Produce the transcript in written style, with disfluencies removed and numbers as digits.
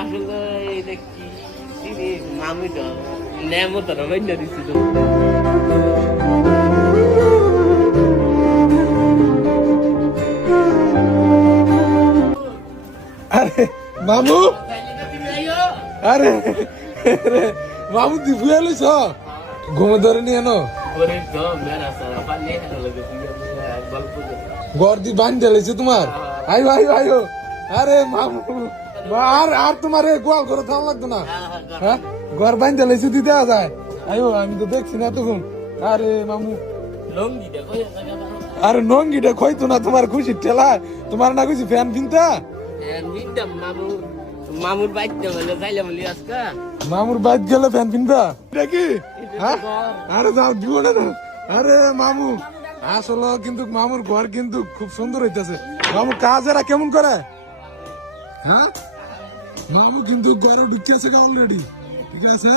আসলে এটা কি মামি তো নেমত বাইন্দা দিছিল। আরে মামু, আরে মামু তুই বুয়া লইছ ঘুমে ধরে নিয়ে এনো ঘর দি বান্ধে লইছে তোমার। আইও আইও আইও। আরে মামু আর আর তোমার গোয়াল করে থাম লাগতো না। হ্যাঁ ঘর বান্ধে লইছে দিতে যায়। আইও আমি তো দেখছি না তখন। আরে মামু আরে নঙ্গিটা খইতো না তোমার খুশি ঠেলা তোমার না খুশি ফ্যান কিনতা মামুর বাইতে বলে যাইলাম আজকে মামুর বাইক গেলে ফ্যান কিনবা নাকি? আরে যাও দিও না। আরে মামু আসলে কিন্তু মামুর ঘর কিন্তু খুব সুন্দর হইতেছে। মামু কাজ এরা কেমন করে? হ্যাঁ মামু কিন্তু ঘরে ঢুকিয়েছে অলরেডি। ঠিক আছে।